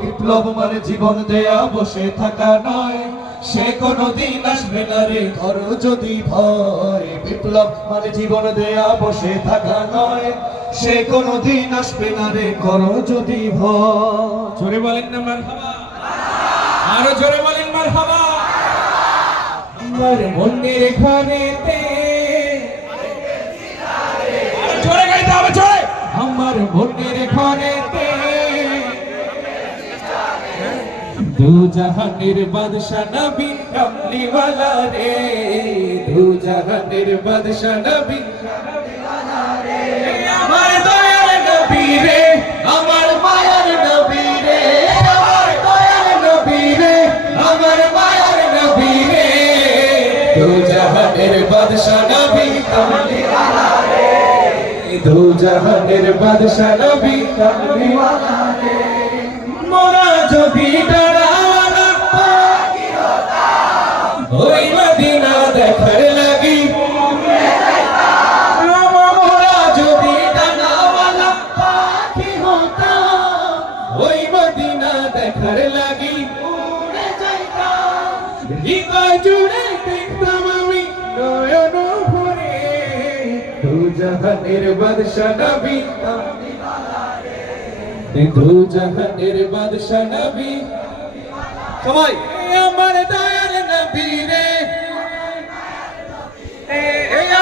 বিপ্লব মানে জীবন দেয়া বসে থাকা নয়, সে কোনদিন আসবে না রে করো যদি ভয়। বিপ্লব মানে জীবন দেয়া বসে থাকা নয়, সে কোনদিন আসবে না রে করো যদি ভয়। জোরে বলেন না মারহাবা, আরো জোরে বলেন মারহাবা। আমার মনের ঘরেতে আরো জোরে গাইতে হবে, জোরে। আমার মনের ঘরেতে দু জাহানের বাদশা নবী কামলিওয়ালা রে, দু জাহানের বাদশা নবী কামলিওয়ালা রে। আমার দয়ার নবী রে, আমার মায়ার নবী রে, আমার দয়ার নবী রে, আমার মায়ার নবী রে। দু জাহানের বাদশা নবী কামলিওয়ালা রে, দু জাহানের বাদশা নবী কামলিওয়ালা রে। মোরা যদি ডানাওয়ালা পাখি হতাম, ওই মদিনা দেখার লাগি উড়ে যাইতাম। মোরা যদি ডানাওয়ালা পাখি হতাম, ওই মদিনা দেখার লাগি উড়ে যাইতাম। হৃদয় জুড়ে দেখতাম আমি নয়ন ভরে, দু জাহানের বাদশা নবী কামলিওয়ালা রে, দু জাহানের বাদশা নবী। সবাই আমার দয়ার নবী রে,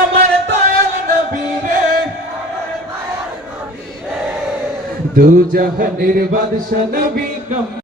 আমার দয়ার নবী রে, দু জাহানের বাদশা নবী।